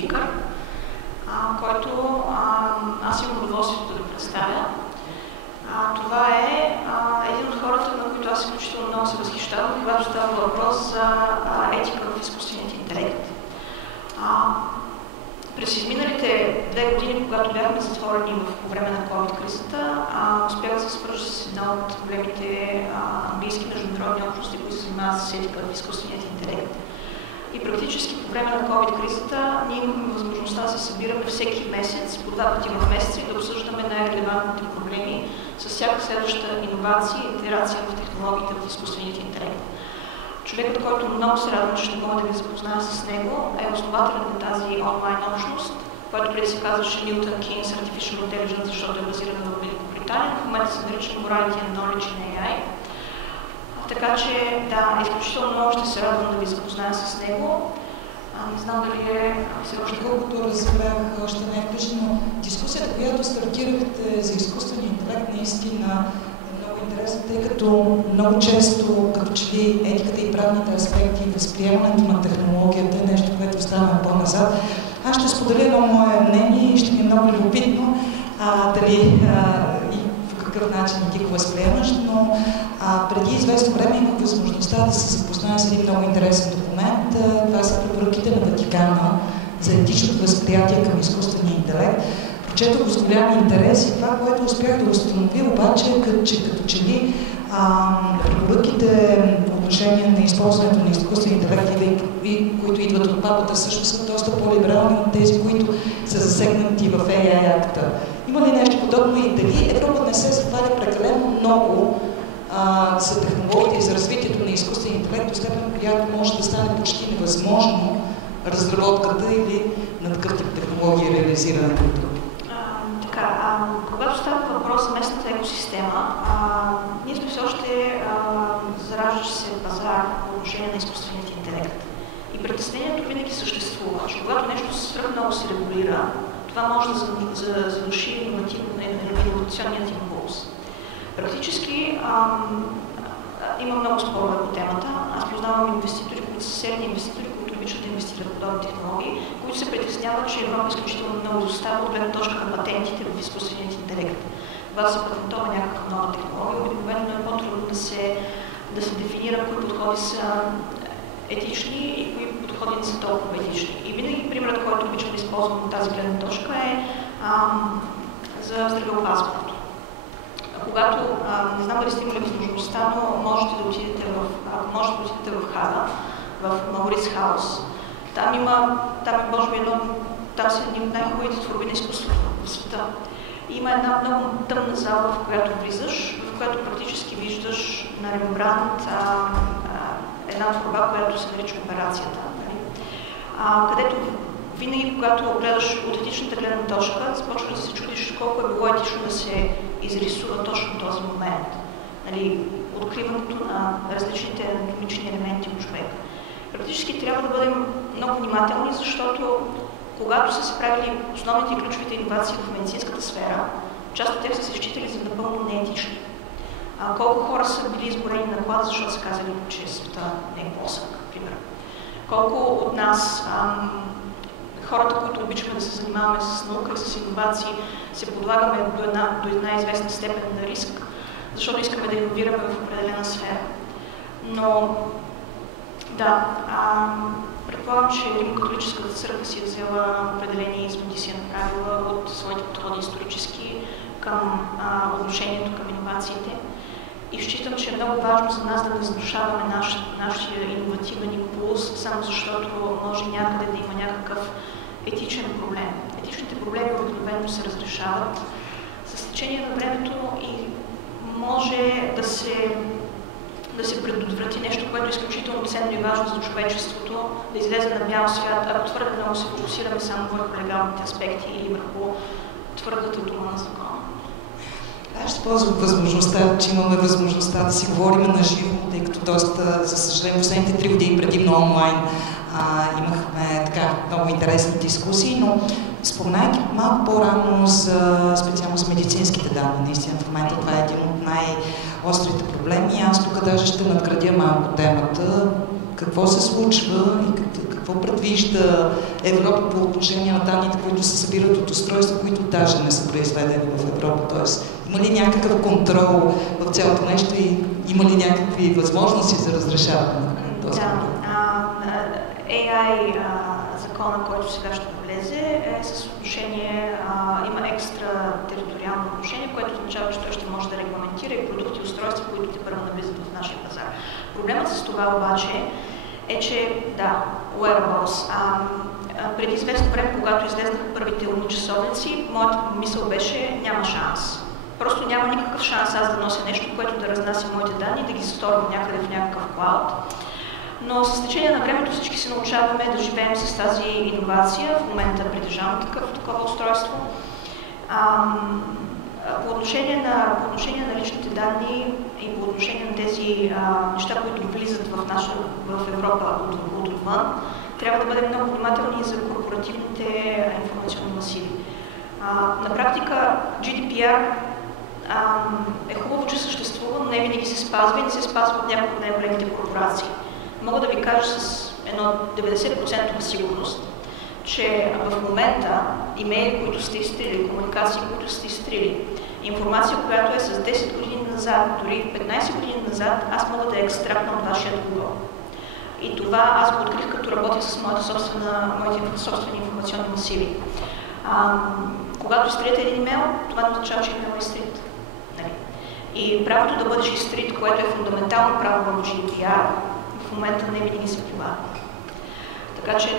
спикър, който аз имам удоволствието да представя. Това е един от хората, на които аз изключително много се възхищавам, когато става въпрос за етика в изкуственият интелект. През изминалите 2 години, когато бяхме затворени по време на COVID-кризата, успях да се свържа с една от големите английски международни общности, които се занимават с етика в изкуственият интелект. И практически по време на COVID-кризата ние имахме възможността да се събираме всеки месец, по 2 пъти в месеца и да обсъждаме най-релевантните проблеми с всяка следваща иновация и итерация в технологиите в изкуственият интелект. Човекът, който много се радвам, че ще мога да ви запозная с него, е основателят на тази онлайн общност, който преди се казваше Milton Keynes Artificial Intelligence, защото е базирана в Великобритания. В момента се нарича Morality and Knowledge in AI. Така че, да, изключително много ще се радвам да ви запозная с него. Не знам дали е все още. Колкото разбрах, още не е включено. Дискусията, която стартирахте за изкуствения интелект, наистина е много интересна, тъй като много често, като че ли етиката и правните аспекти и възприемането на технологията е нещо, което оставаме по-назад. Аз ще споделя едно мое мнение и ще ми е много любопитно дали по какъв начин ти го възприемаш, но преди известно време имах възможността да се запозная с един много интересен документ. Това са препоръките на Ватикана за етичното възприятие към изкуствения интелект. Прочетох го с голям интерес и това, което успях да установя обаче, като че ли препоръките по отношение на използването на изкуствения интелект, които идват от папата, също са доста по-либерални от тези, които са засегнати в AI акта. Има ли нещо подобно и дали Европа не се затваря прекалено много за технологията и за развитието на изкуствения интелект, до степен, която може да стане почти невъзможно разработката или на такъв тип технология реализирането? Когато става въпрос за местната екосистема, ние сме все още зараждащ се пазар по отношение на изкуственият интелект. И притеснението винаги съществува, че когато нещо свръх много се регулира, това може да задуши иновационният импулс. Практически има много спорове по темата. Аз познавам инвеститори, които са серийни инвеститори, които обичат да инвестират в подобни технологии, които се притесняват, че Европа изключително много изостава от гледна точка на патентите в изкуственият интелект. Когато се патентова някаква нова технология, обикновено е по-трудно да се дефинира кои подходи са етични и кои подходи не са толкова етични. И винаги примерът, който обичам да използвам от тази гледна точка е за здравеопазването. Когато, не знам дали сте имали възможността, но можете да отидете в Хага, в Маурис Хаус. Там може би там са едни от най-хубавите творби на изкуството в света. И има една много тъмна зала, в която влизаш, в която практически виждаш на Рембрандт една творба, която се нарича операцията. Където винаги, когато гледаш от етичната гледна точка, започваш да се чудиш колко е било етично да се изрисува точно този момент. Откриването на различните анатомични елементи от човека. Практически трябва да бъдем много внимателни, защото когато са се правили основните и ключовите иновации в медицинската сфера, част от тях са се считали за напълно неетични. Колко хора са били изгорени на глад, защото са казали, че света не е плосък, примерно. Колко от нас, хората, които обичаме да се занимаваме с наука и с иновации, се подлагаме до една известна степен на риск, защото искаме да иновираме в определена сфера. Но да, предполагам, че Римо-католическата църква си е взела определени изводи, си е направила от своите подходи исторически към отношението към иновациите. И считам, че е много важно за нас да не задушаваме нашия иновативен импулс, само защото може някъде да има някакъв етичен проблем. Етичните проблеми обикновено се разрешават с течение на времето и може да се предотврати нещо, което е изключително ценно и важно за човечеството, да излезе на бял свят, ако твърде много се фокусираме само върху легалните аспекти или върху твърдата дума на закона. Аз ще ползвам възможността, че имаме възможността да си говорим на живо, тъй като доста, за съжаление, последните 3 години предимно онлайн имахме така много интересни дискусии, но спомнайки малко по-рано специално с медицинските данни, наистина в момента това е един от най-острите проблеми. Аз тук даже ще надградя малко темата, какво се случва и Какво предвижда Европа по отношение на данните, които се събират от устройства, които даже не са произведени в Европа? Тоест, има ли някакъв контрол в цялото нещо и има ли някакви възможности за разрешаване на този проблем? AI закона, който сега ще влезе, е с отношение, има екстра териториално отношение, което означава, че той ще може да регламентира и продукти и устройства, които те първо навлизат в нашия пазар. Проблемът с това обаче е, че да, wearables. Преди известно време, когато излезнаха първите умни часовници, моята мисъл беше няма шанс. Просто няма никакъв шанс аз да нося нещо, което да разнася моите данни, да ги сторвам някъде в някакъв клауд. Но с течение на времето всички се научаваме да живеем с тази иновация. В момента притежавам такова устройство. По отношение на личните данни и по отношение на тези неща, които влизат в Европа отвън, трябва да бъдем много внимателни за корпоративните информационни масиви. На практика GDPR е хубаво, че съществува, но не винаги се спазва и не се спазва от някои от най-големите корпорации. Мога да ви кажа с едно 90% сигурност, че в момента имейли, които сте изтрили, комуникации, които сте изтрили, информация, която е с 10 години назад, дори 15 години назад, аз мога да я екстрактна от вашия Google. И това аз го открих, като работя с моите собствени информационни масиви. Когато изтрите един имейл, това не означава, че имейл е изтрит. И правото да бъдеш изтрит, което е фундаментално право в GDPR, в момента не винаги се прилага. Така че,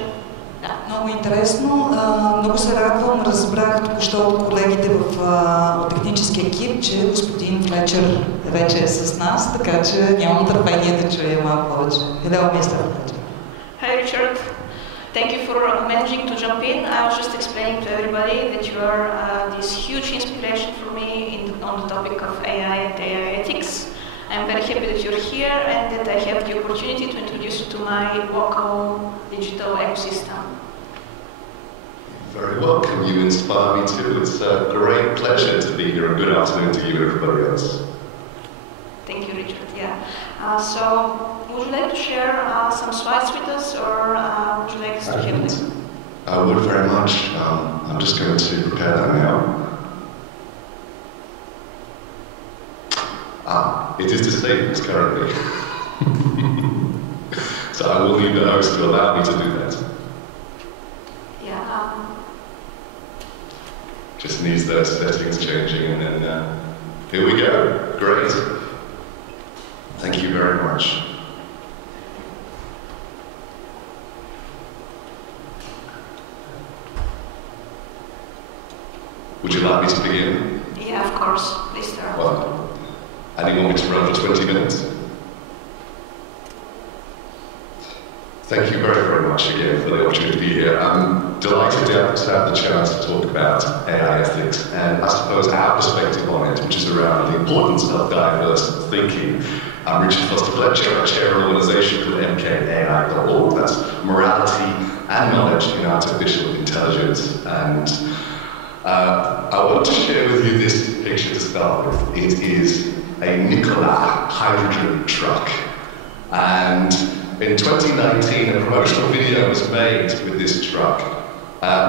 да. Много интересно. Много се радвам. Разбрах току-що от колегите от техническия екип, че господин Флечер вече е с нас, така че нямам търпение да чуя малко повече. Hello, Mr. Fletcher. Hi, Richard. Thank you for managing to jump in. I was just explaining to everybody that you are this huge inspiration for me on the topic of AI and AI ethics. I'm very happy that you're here and that I have the opportunity to introduce you to my local digital ecosystem. Very welcome. You inspire me too. It's a great pleasure to be here and good afternoon to you and everybody else. Thank you, Richard. Yeah. So, would you like to share some slides with us or would you like us to have them? I would very much. I'm just going to prepare that now. It is disabled currently. So I will need the host to allow me to do that. Yeah. Just needs those settings changing and then here we go. Great. Thank you very much. Would you like me to begin? Yeah, of course. Please start. Well, and you want me to run for 20 minutes? Thank you very, very much again for the opportunity to be here. I'm delighted to have the chance to talk about AI ethics and I suppose our perspective on it, which is around the importance of diverse thinking. I'm Richard Foster-Fletcher. I chair an organisation called MKAI.org. That's Morality and Knowledge in Artificial Intelligence. And I want to share with you this picture to start with. It is a Nikola hydrogen truck. And in 2019, a promotional video was made with this truck.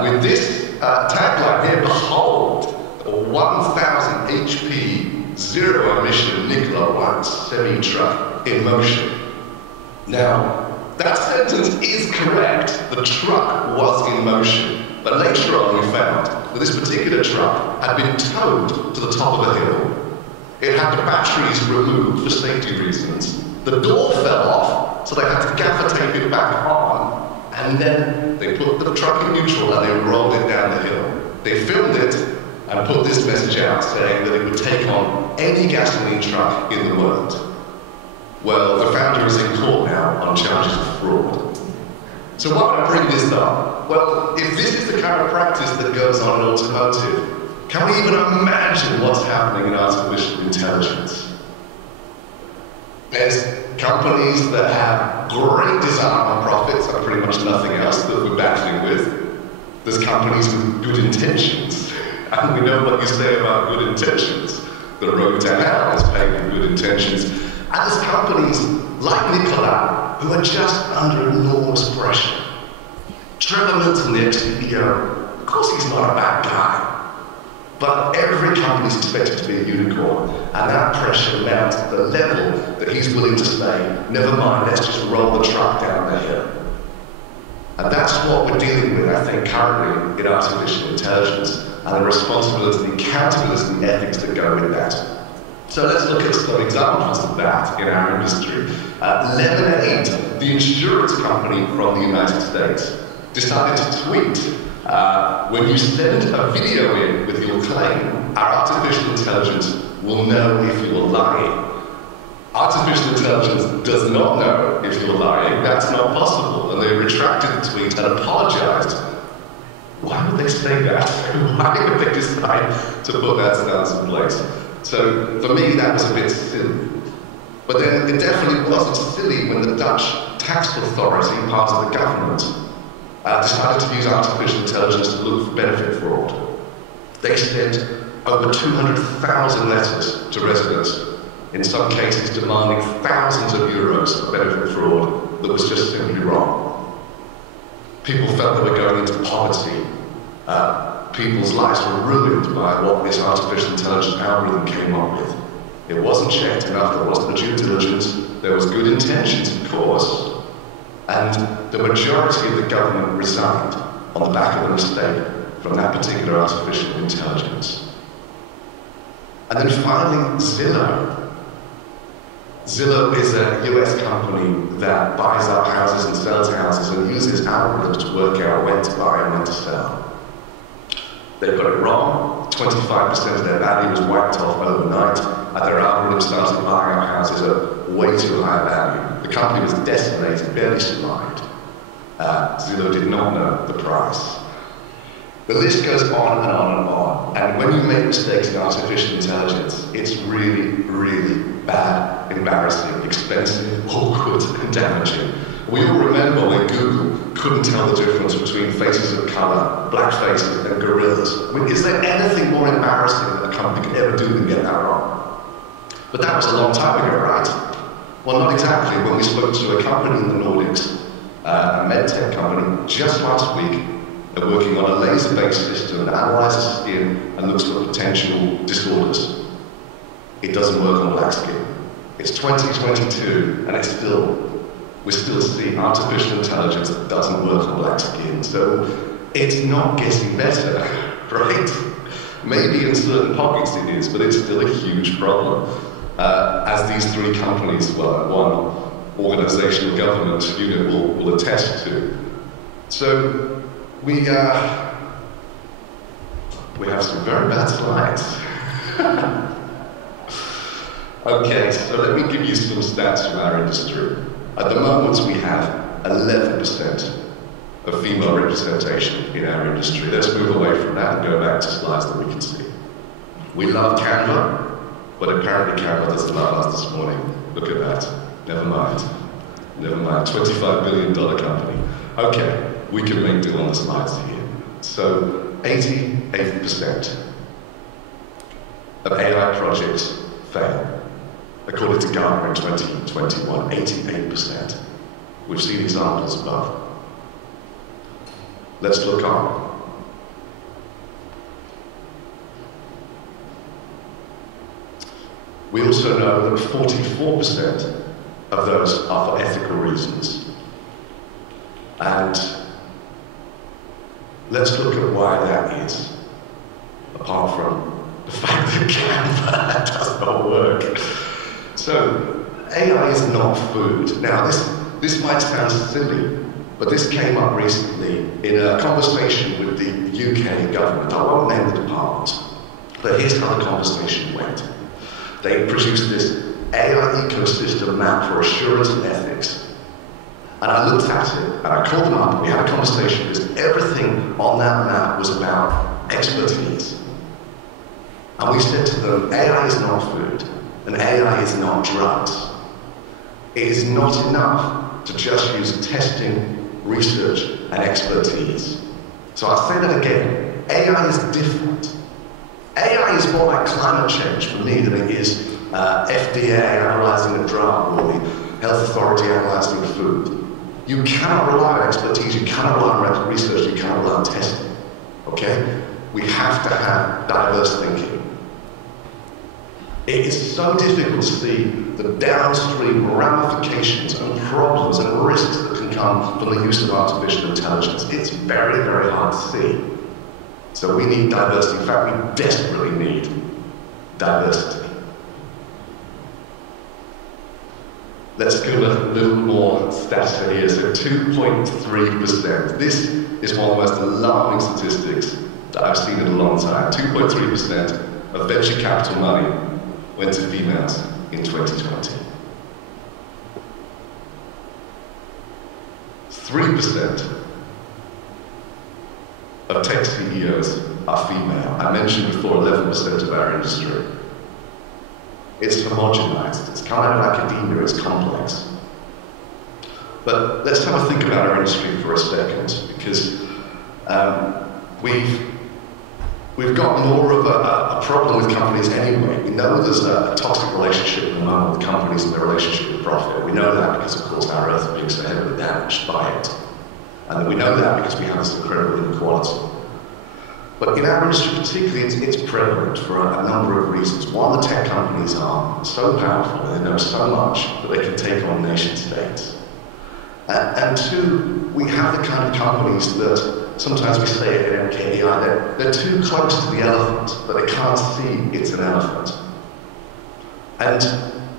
With this tagline here, behold, a 1,000 HP, zero-emission Nikola 1 semi-truck in motion. Now, that sentence is correct. The truck was in motion. But later on, we found that this particular truck had been towed to the top of a hill. It had the batteries removed for safety reasons. The door fell off, so they had to gaffer tape it back on, and then they put the truck in neutral and they rolled it down the hill. They filmed it and put this message out saying that it would take on any gasoline truck in the world. Well, the founder is in court now on charges of fraud. So why would I bring this up? Well, if this is the kind of practice that goes on in automotive, can we even imagine what's happening in artificial intelligence? There's companies that have great desire on profits and pretty much nothing else that we're battling with. There's companies with good intentions, and we know what you say about good intentions. The road to hell is paved with good intentions. And there's companies like Nikola who are just under enormous pressure. Trevor Milton, the ex-CEO, of course he's not a bad guy. But every company is expected to be a unicorn, and that pressure mounts to the level that he's willing to say, never mind, let's just roll the truck down the hill. And that's what we're dealing with, I think, currently in artificial intelligence, and the responsibility, the accountability, and the ethics that go with that. So let's look at some examples of that in our industry. Lemonade, the insurance company from the United States, decided to tweet, when you send a video in with your claim, our artificial intelligence will know if you're lying. Artificial intelligence does not know if you're lying. That's not possible. And they retracted the tweet and apologized. Why would they say that? Why would they decide to put that stance in place? So for me, that was a bit silly. But then it definitely wasn't silly when the Dutch tax authority, part of the government, decided to use artificial intelligence to look for benefit fraud. They sent over 200,000 letters to residents, in some cases demanding thousands of euros for benefit fraud that was just simply wrong. People felt they were going into poverty. People's lives were ruined by what this artificial intelligence algorithm came up with. It wasn't checked enough, there wasn't the due diligence, there was good intentions, of course. And the majority of the government resigned on the back of a mistake from that particular artificial intelligence. And then finally, Zillow. Zillow is a US company that buys up houses and sells houses and uses algorithms to work out when to buy and when to sell. They got it wrong. 25% of their value was wiped off overnight, and their algorithm started buying up houses at way too high value. The company was decimated, barely survived. Zillow did not know the price. The list goes on and on and on. And when you make mistakes in artificial intelligence, it's really, really bad, embarrassing, expensive, awkward, and damaging. We all remember when Google couldn't tell the difference between faces of color, black faces, and gorillas. I mean, is there anything more embarrassing that a company could ever do than get that wrong? But that was a long time ago, right? Well, not exactly. When we spoke to a company in the Nordics, a medtech company, just last week, they're working on a laser-based system that analyzes skin and looks for potential disorders. It doesn't work on black skin. It's 2022, and we're still seeing artificial intelligence that doesn't work on black skin. So it's not getting better, right? Maybe in certain pockets it is, but it's still a huge problem. As these three companies, well, one organizational government unit will attest to. So we have some very bad slides. Okay, so let me give you some stats from our industry. At the moment, we have 11% of female representation in our industry. Let's move away from that and go back to slides that we can see. We love Canva, but apparently Canva doesn't love us this morning. Look at that. Never mind. Never mind. $25 billion company. Okay, we can make do on the slides here. So 88% of AI projects fail. According to Gartner in 2021, 88%. We've seen examples above. Let's look on. We also know that 44% of those are for ethical reasons. And let's look at why that is, apart from the fact that Canva does not work. So, AI is not food. Now, this might sound silly, but this came up recently in a conversation with the UK government. I won't name the department, but here's how the conversation went. They produced this AI ecosystem map for assurance and ethics. And I looked at it, and I called them up, and we had a conversation, because everything on that map was about expertise. And we said to them, AI is not food. And AI is not drugs. It is not enough to just use testing, research, and expertise. So I'll say that again. AI is different. AI is more like climate change for me than it is FDA analyzing a drug or the health authority analyzing food. You cannot rely on expertise, you cannot rely on research, you cannot rely on testing, okay? We have to have diverse thinking. It is so difficult to see the downstream ramifications and problems and risks that can come from the use of artificial intelligence. It's very, very hard to see. So we need diversity. In fact, we desperately need diversity. Let's go a little more stats here. So 2.3%. This is one of the most alarming statistics that I've seen in a long time. 2.3% of venture capital money went to females in 2020. 3% of tech CEOs are female. I mentioned before 11% of our industry. It's homogenized. It's kind of like academia, it's complex. But let's have a think about our industry for a second, because we've got more of a problem with companies anyway. We know there's a toxic relationship at the moment with companies and their relationship with profit. We know that because, of course, our earth is being so heavily damaged by it. And we know that because we have this incredible inequality. But in our industry particularly, it's prevalent for a number of reasons. One, the tech companies are so powerful, they know so much that they can take on nation states. And two, we have the kind of companies that sometimes we say at MKAI, they're too close to the elephant, but they can't see it's an elephant. And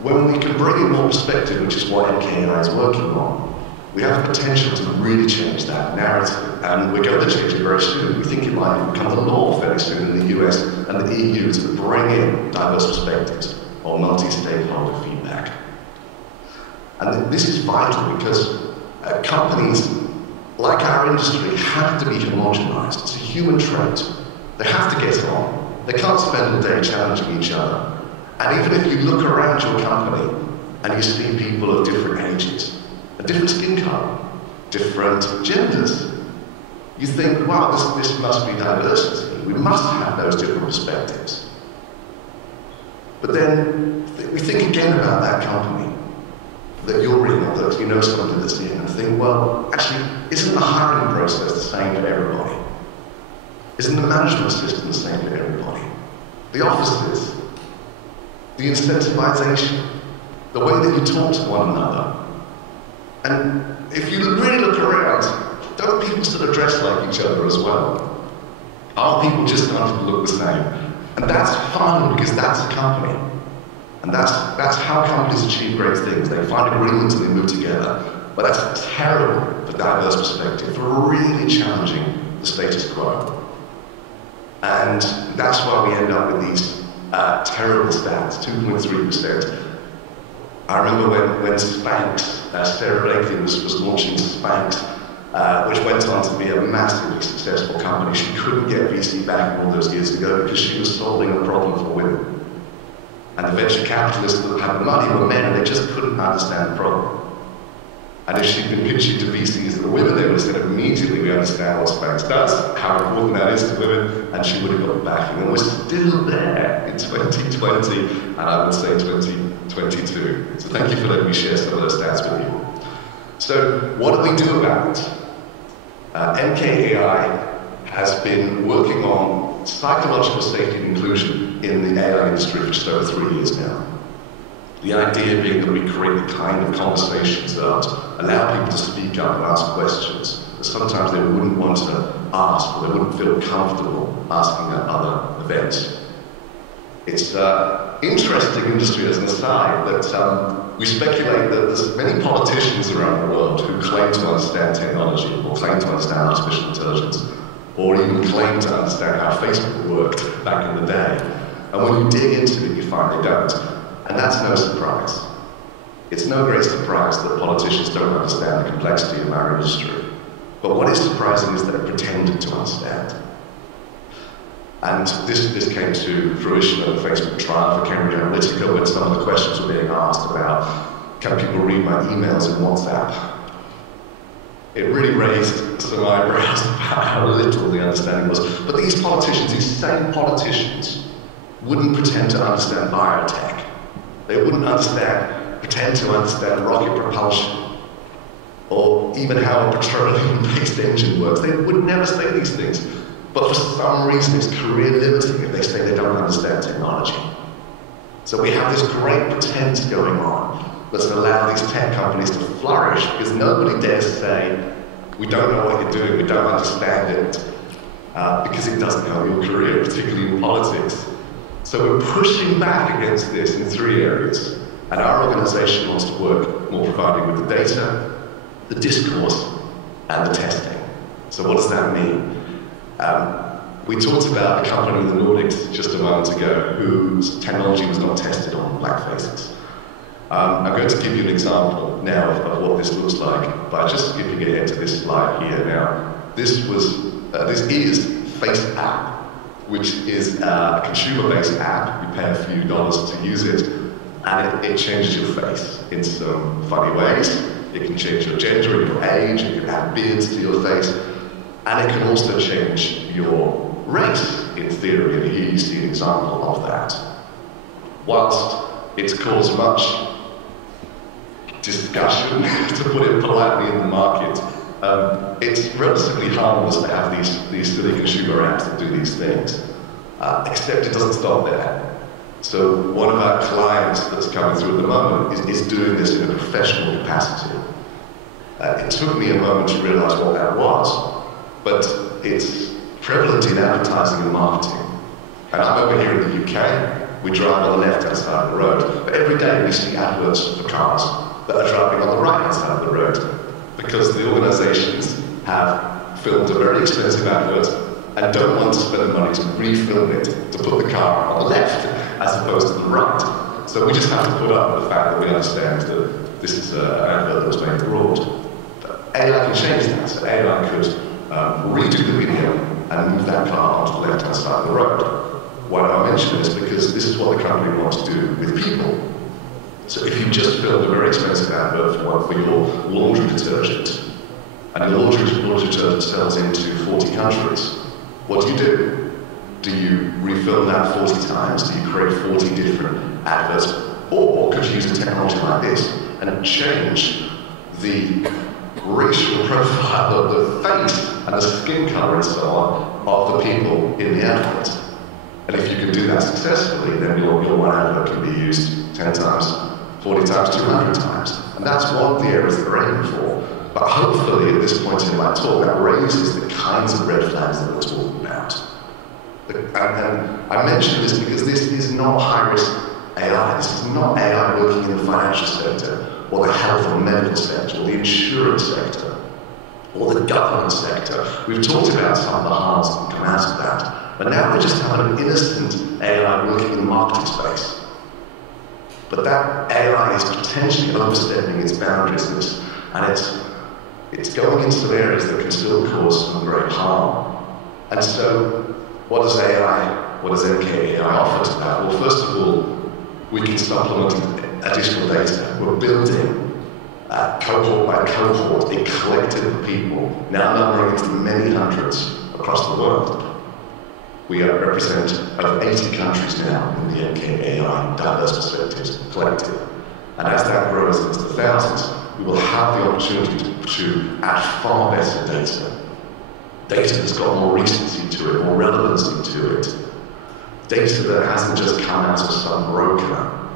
when we can bring in more perspective, which is what MKAI is working on, we have the potential to really change that narrative, and we're going to change it very soon. We think it might become the law fairly soon in the US and the EU to bring in diverse perspectives or multi-stakeholder feedback. And this is vital because companies, like our industry, have to be homogenized. It's a human trait. They have to get on. They can't spend all day challenging each other. And even if you look around your company and you see people of different ages, a different skin color, different genders, you think, wow, this must be diversity. We must have those different perspectives. But then we think again about that company that you're in, or that you know somebody that's in, and think, well, actually, isn't the hiring process the same for everybody? Isn't the management system the same for everybody? The offices, the incentivization, the way that you talk to one another. And if you really look around, don't people sort of dress like each other as well? Aren't people just starting to look the same? And that's fun because that's a company. And that's how companies achieve great things. They find agreements and they move together. But that's terrible for diverse perspective, for really challenging the status quo. And that's why we end up with these terrible stats, 2.3%. I remember when Spanx, Sarah Blakely was launching Spanx, which went on to be a massively successful company. She couldn't get VC back all those years ago because she was solving a problem for women. And the venture capitalists that had the money were men, and they just couldn't understand the problem. And if she'd been pitching to VCs that were women, they would have said immediately, we understand what Spanx does, how important that is to women, and she would have got backing. And we're still there in 2020, and I would say 2022. So thank you for letting me share some of those stats with you. So what do we do about it? MKAI has been working on psychological safety and inclusion in the AI industry for just over 3 years now. The idea being that we create the kind of conversations that allow people to speak up and ask questions that sometimes they wouldn't want to ask, or they wouldn't feel comfortable asking at other events. It's an interesting industry as an aside that we speculate that there's many politicians around the world who claim to understand technology, or claim to understand artificial intelligence, or even claim to understand how Facebook worked back in the day. And when you dig into it, you find they don't. And that's no surprise. It's no great surprise that politicians don't understand the complexity of our industry. But what is surprising is that they pretended to understand. And this came to fruition at the Facebook trial for Cambridge Analytica, when some of the questions were being asked about, can people read my emails in WhatsApp? It really raised some eyebrows about how little the understanding was. But these politicians, these same politicians, wouldn't pretend to understand biotech. They wouldn't pretend to understand rocket propulsion, or even how a petroleum-based engine works. They would never say these things. But for some reason, it's career limiting if they say they don't understand technology. So we have this great pretense going on that's allowed these tech companies to flourish because nobody dares say, we don't know what you're doing, we don't understand it, because it doesn't help your career, particularly in politics. So we're pushing back against this in 3 areas. And our organization wants to work more providing with the data, the discourse, and the testing. So what does that mean? We talked about a company in the Nordics just a moment ago whose technology was not tested on black faces. I'm going to give you an example now of what this looks like by just skipping ahead to this slide here. Now, this is Face App, which is a consumer-based app. You pay a few dollars to use it, and it changes your face in some funny ways. It can change your gender and your age, it can add beards to your face, and it can also change your race, in theory, and here you see an example of that. Whilst it's caused much discussion, to put it politely, in the market, it's relatively harmless to have these silly consumer apps that do these things, except it doesn't stop there. So one of our clients that's coming through at the moment is doing this in a professional capacity. It took me a moment to realize what that was, but it's prevalent in advertising and marketing. And I'm over here in the UK, we drive on the left-hand side of the road, but every day we see adverts for cars that are driving on the right-hand side of the road, because the organizations have filmed a very expensive advert and don't want to spend the money to refilm it, to put the car on the left as opposed to the right. So we just have to put up with the fact that we understand that this is an advert that was made abroad. AI can change that, so AI could redo the video and move that car onto the left-hand side of the road. Why do I mention this? Because this is what the company wants to do with people. So if you just filmed a very expensive advert for your laundry detergent, and your laundry detergent sells into 40 countries, what do? Do you refilm that 40 times? Do you create 40 different adverts? Or could you use a technology like this and change the racial profile of the face and the skin color and so on of the people in the advert? And if you can do that successfully, then your one advert can be used 10 times, 40 times, 200 times. And that's one of the areas that we're aiming for. But hopefully, at this point in my talk, that raises the kinds of red flags that we're talking about. And I mention this because this is not high-risk AI. This is not AI working in the financial sector, or the health and medical sector, or the insurance sector, or the government sector. We've talked about some of the harms that can come out of that. But now we just have an innocent AI working in the marketing space. But that AI is potentially overstepping its boundaries, and it's going into some areas that can still cause some great harm. And so, what does MKAI offer to that? Well, first of all, we can supplement additional data. We're building cohort by cohort a collective of people, now numbering into many hundreds across the world. We represent over 80 countries now in the MKAI Diverse Perspectives Collective. And as that grows into the thousands, we will have the opportunity to add far better data. Data that's got more recency to it, more relevancy to it. Data that hasn't just come out of some broker.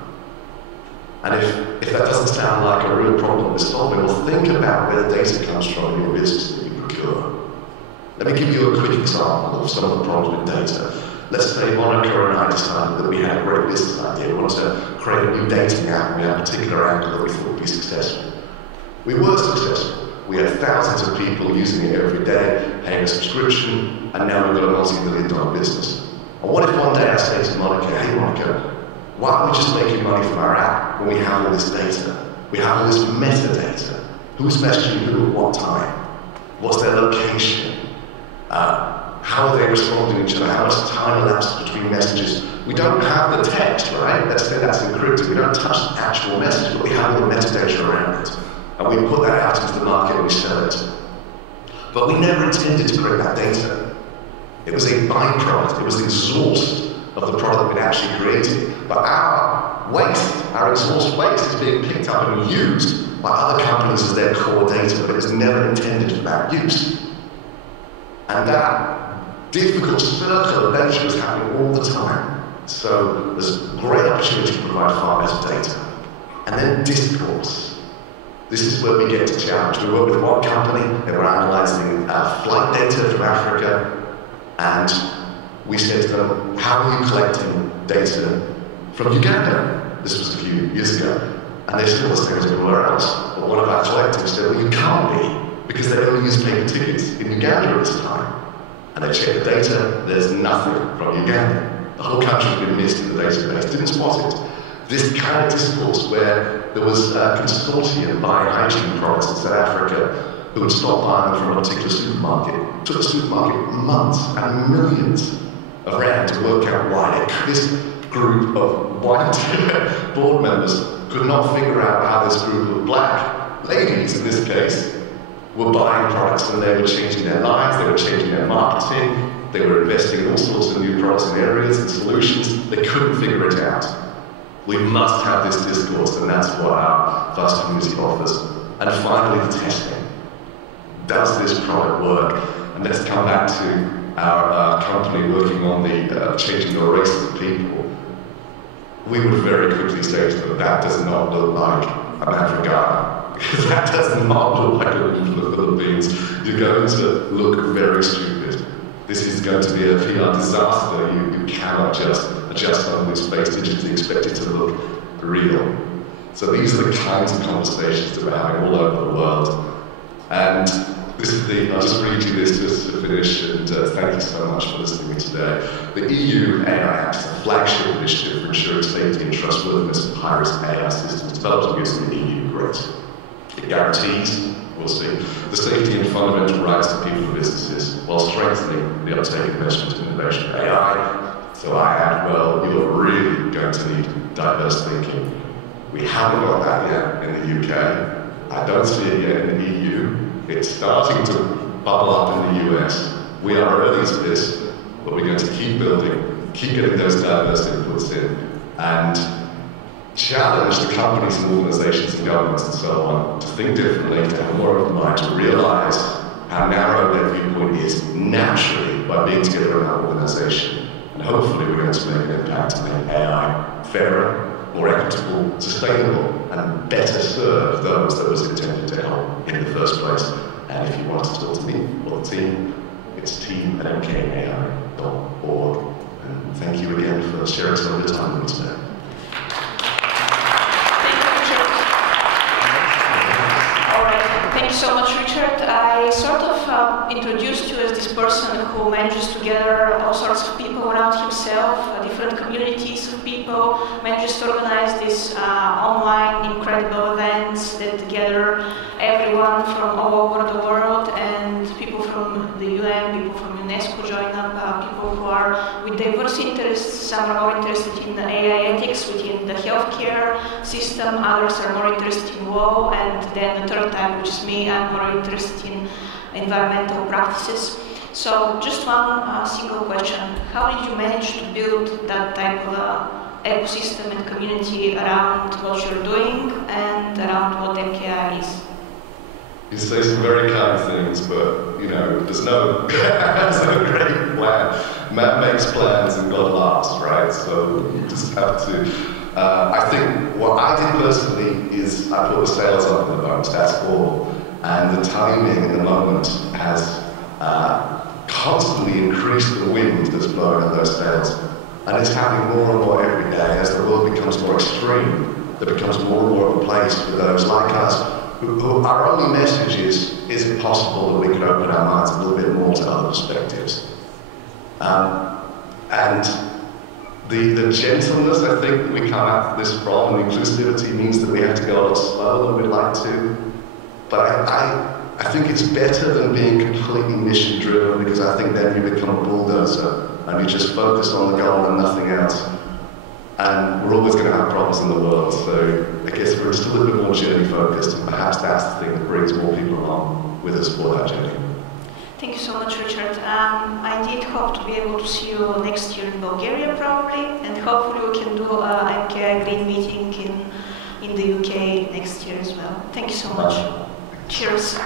And if that doesn't sound like a real problem we're solving, well, think about where the data comes from in your business that you procure. Let me give you a quick example of some of the problems with data. Let's say Monica and I decided that we had a great business idea. We wanted to create a new dating app, and we had a particular angle that we thought would be successful. We were successful. We had thousands of people using it every day, paying a subscription, and now we've got a multi-million-dollar business. And what if one day I say to Monica, hey Monica, why aren't we just making money from our app when we have all this data? We have all this metadata. Who's messaging who at what time? What's their location? How are they responding to each other? How much time elapses between messages? We don't have the text, right? Let's say that's encrypted. We don't touch the actual message, but we have all the metadata around it. And we put that out into the market and we sell it. But we never intended to create that data. It was a byproduct. It was the exhaust of the product we'd actually created. But our waste, our exhaust waste, is being picked up and used by other companies as their core data, but it's never intended for that use. And that difficult circle of data is happening all the time. So there's great opportunity to provide far better data. And then discourse. This is where we get to challenge. We work with one company, they were analyzing flight data from Africa, and we said to them, how are you collecting data from Uganda? This was a few years ago. And they said, well, the same as everywhere else. But one of our collectives said, well, you can't be, because they only use paper tickets in Uganda at this time. And they checked the data, there's nothing from Uganda. The whole country had been missed in the database, didn't spot it. This kind of discourse where there was a consortium buying hygiene products in South Africa who would stop buying them from a particular supermarket. It took the supermarket months and millions of rand to work out why this group of white board members could not figure out how this group of black ladies, in this case, were buying products, and they were changing their lives, they were changing their marketing, they were investing in all sorts of new products and areas and solutions. They couldn't figure it out. We must have this discourse, and that's what our vast community offers. And finally, the testing. Does this product work? And let's come back to our company working on the changing the races of people. We would very quickly say to them, that does not look like a Africana, because that does not look like a woman from the Philippines. You're going to look very stupid. This is going to be a PR disaster. You cannot just adjust on this face digitally and expect it to look real. So these are the kinds of conversations that we're having all over the world. And this is I'll just read you this just to finish, and thank you so much for listening to me today. The EU AI Act is a flagship initiative for ensuring safety and trustworthiness of high-risk AI systems developed using the EU. Great. It guarantees, we'll see, the safety and fundamental rights of people and businesses while strengthening the uptake, investment and innovation of AI. So I add, well, you're really going to need diverse thinking. We haven't got that yet in the UK. I don't see it yet in the EU. It's starting to bubble up in the US. We are early to this, but we're going to keep building, keep getting those diverse inputs in, and challenge the companies and organizations and governments and so on to think differently, to have more of a mind, to realize how narrow their viewpoint is naturally by being together in that organization. And hopefully we're going to make an impact to make AI fairer, more equitable, sustainable, and better serve those that was intended to help in the first place. And if you want to talk to me or the team, it's team@mkai.org. And thank you again for sharing some of your time with me today. Thank you so much, Richard. I sort of introduced you as this person who manages to gather all sorts of people around himself, different communities of people, manages to organize these online incredible events that gather everyone from all over the world, and people from the UN, people from UNESCO join up, people who are with diverse interests. Some are more interested in AI ethics within the healthcare system, others are more interested in law, and then the third type, which is me, I'm more interested in environmental practices. So just one single question. How did you manage to build that type of ecosystem and community around what you're doing and around what MKAI is? You say some very kind things, but you know, there's no great plan. Man makes plans and God laughs, right? So you just have to. I think what I did personally is I put the sails up in the boat, that's all. And the timing in the moment has constantly increased the wind that's blowing on those sails. And it's happening more and more every day as the world becomes more extreme. There becomes more and more of a place for those like us who our only message is it possible that we can open our minds a little bit more to other perspectives? And the gentleness, I think, that we come at this from, and inclusivity means that we have to go a lot slower than we'd like to. But I think it's better than being completely mission-driven, because I think then you become a bulldozer and you just focus on the goal and nothing else. And we're always going to have problems in the world, so I guess we're just a little bit more journey-focused, and perhaps that's the thing that brings more people along with us for that journey. Thank you so much, Richard. I did hope to be able to see you next year in Bulgaria, probably, and hopefully we can do an MKAI Green meeting in the UK next year as well. Thank you so much. Cheers.